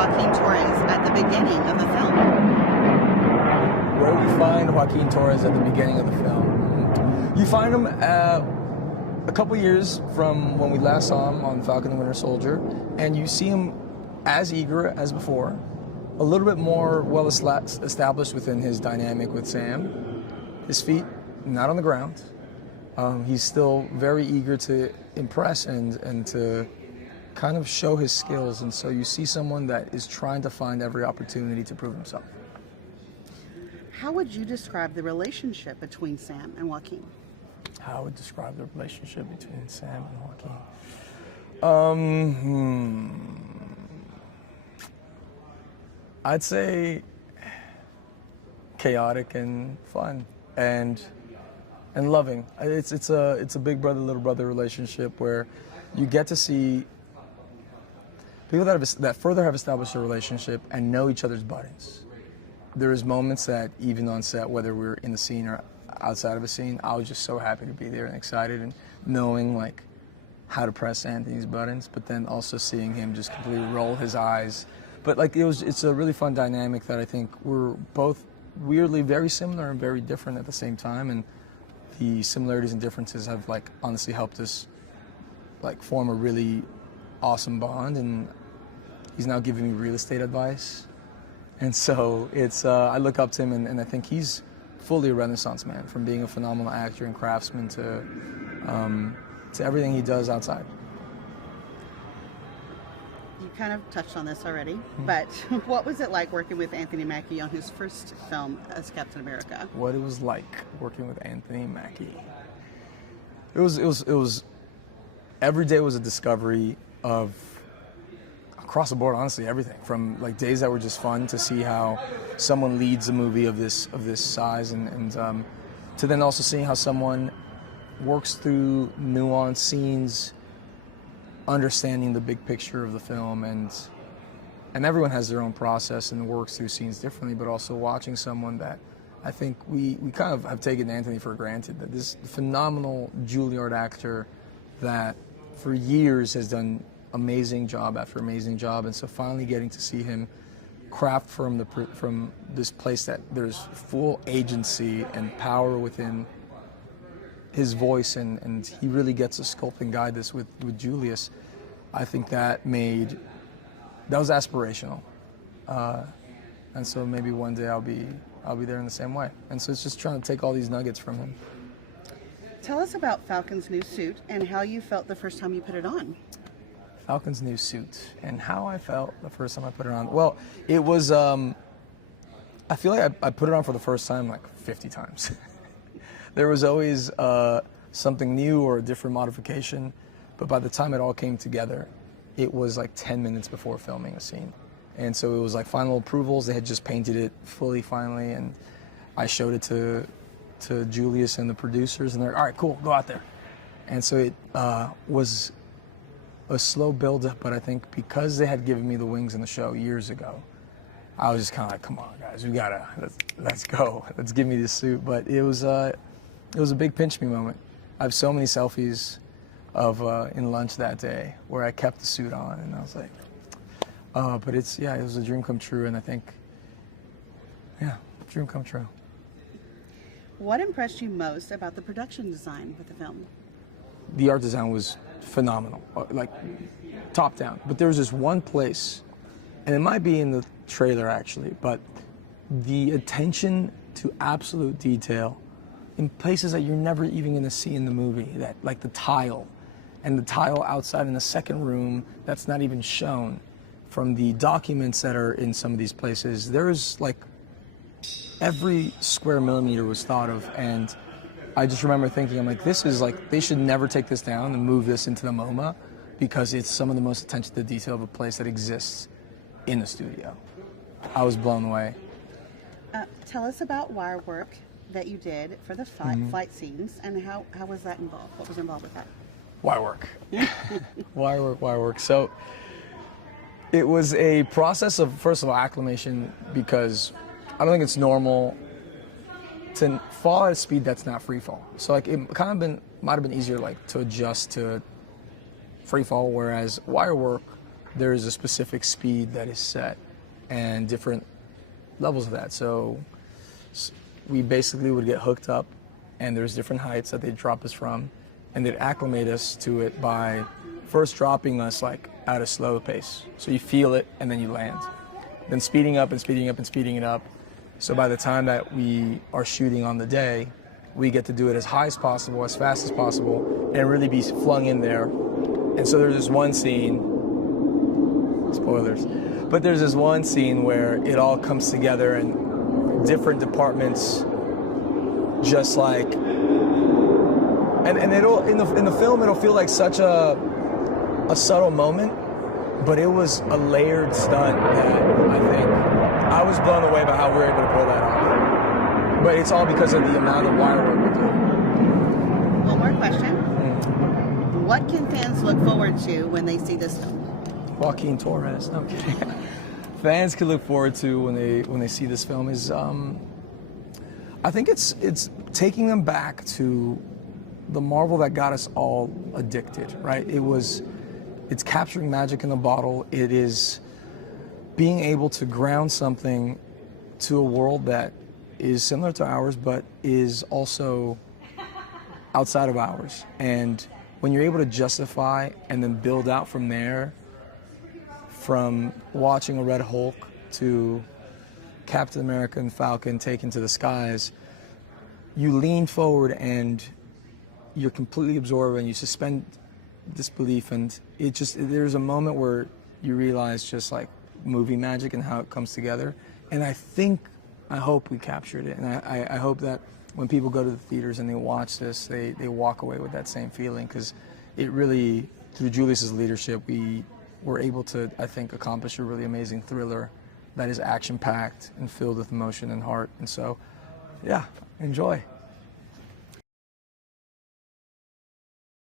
Joaquin Torres at the beginning of the film? Where do we find Joaquin Torres at the beginning of the film? You find him a couple years from when we last saw him on Falcon and Winter Soldier, and you see him as eager as before, a little bit more well established within his dynamic with Sam. His feet not on the ground. He's still very eager to impress and to kind of show his skills, and so you see someone that is trying to find every opportunity to prove himself. How would you describe the relationship between Sam and Joaquin? How I would describe the relationship between Sam and Joaquin? I'd say chaotic and fun and loving. It's a big brother little brother relationship where you get to see people that further have established a relationship and know each other's buttons. There's moments that even on set, whether we're in the scene or outside of a scene, I was just so happy to be there and excited and knowing like how to press Anthony's buttons, but then also seeing him just completely roll his eyes. But like it's a really fun dynamic that I think we're both weirdly very similar and very different at the same time, and the similarities and differences have like honestly helped us like form a really awesome bond. And he's now giving me real estate advice, and so it's I look up to him, and I think he's fully a Renaissance man, from being a phenomenal actor and craftsman to everything he does outside. You kind of touched on this already, but what was it like working with Anthony Mackie on his first film as Captain America? What it was like working with Anthony Mackie. It was every day was a discovery of across the board, honestly, everything from like days that were just fun to see how someone leads a movie of this size, and to then also seeing how someone works through nuanced scenes, understanding the big picture of the film, and everyone has their own process and works through scenes differently, but also watching someone that I think we kind of have taken Anthony for granted, that this phenomenal Juilliard actor that for years has done amazing job after amazing job, and so finally getting to see him craft from this place that there's full agency and power within his voice, and he really gets to sculpt and guide this with Julius. I think that was aspirational, and so maybe one day I'll be there in the same way. And so it's just trying to take all these nuggets from him. Tell us about Falcon's new suit and how you felt the first time you put it on. Falcon's new suit and how I felt the first time I put it on. Well, it was. I feel like I put it on for the first time like 50 times. There was always something new or a different modification, but by the time it all came together, it was like 10 minutes before filming a scene. And so it was like final approvals. They had just painted it fully finally, and I showed it to Julius and the producers, and they're all right, cool, go out there. And so it was a slow build-up, but I think because they had given me the wings in the show years ago, I was just kind of like, come on, guys, let's go, let's give me this suit. But it was a big pinch me moment. I have so many selfies of in lunch that day where I kept the suit on, and I was like, but it was a dream come true, and I think, dream come true. What impressed you most about the production design with the film? The art design was phenomenal, like top down. But there was this one place, and it might be in the trailer actually, but the attention to absolute detail in places that you're never even going to see in the movie, that like the tile outside in the second room that's not even shown, from the documents that are in some of these places. There's like every square millimeter was thought of, and I just remember thinking, I'm like, this is like, they should never take this down and move this into the MoMA, because it's some of the most attention to detail of a place that exists in the studio. I was blown away. Tell us about wire work that you did for the flight scenes, and how was that involved? What was involved with that? Wire work. Wire work. So it was a process of, first of all, acclimation, because I don't think it's normal to fall at a speed that's not free fall. So like it might have been easier like to adjust to free fall, whereas wire work there is a specific speed that is set and different levels of that. So we basically would get hooked up, and there's different heights that they'd drop us from, and they'd acclimate us to it by first dropping us like at a slow pace. So you feel it and then you land. Then speeding up and speeding up and speeding it up. So by the time that we are shooting on the day, we get to do it as high as possible, as fast as possible, and really be flung in there. And so there's this one scene, spoilers, but there's this one scene where it all comes together and different departments just like, and it'll, in the film, it'll feel like such a subtle moment, but it was a layered stunt that I think I was blown away by how we were able to pull that off. But it's all because of the amount of wire work we do. One more question. What can fans look forward to when they see this film? Joaquin Torres. No, I'm kidding. Fans can look forward to when they see this film is, I think it's taking them back to the Marvel that got us all addicted, right? It's capturing magic in a bottle. It is being able to ground something to a world that is similar to ours, but is also outside of ours. And when you're able to justify and then build out from there, from watching a Red Hulk to Captain America and Falcon taken to the skies, you lean forward and you're completely absorbed and you suspend disbelief, and there's a moment where you realize just like movie magic and how it comes together. And I hope we captured it, and I hope that when people go to the theaters and they watch this, they walk away with that same feeling, because it really, through Julius's leadership, we were able to, I think, accomplish a really amazing thriller that is action-packed and filled with emotion and heart. And so, yeah, enjoy.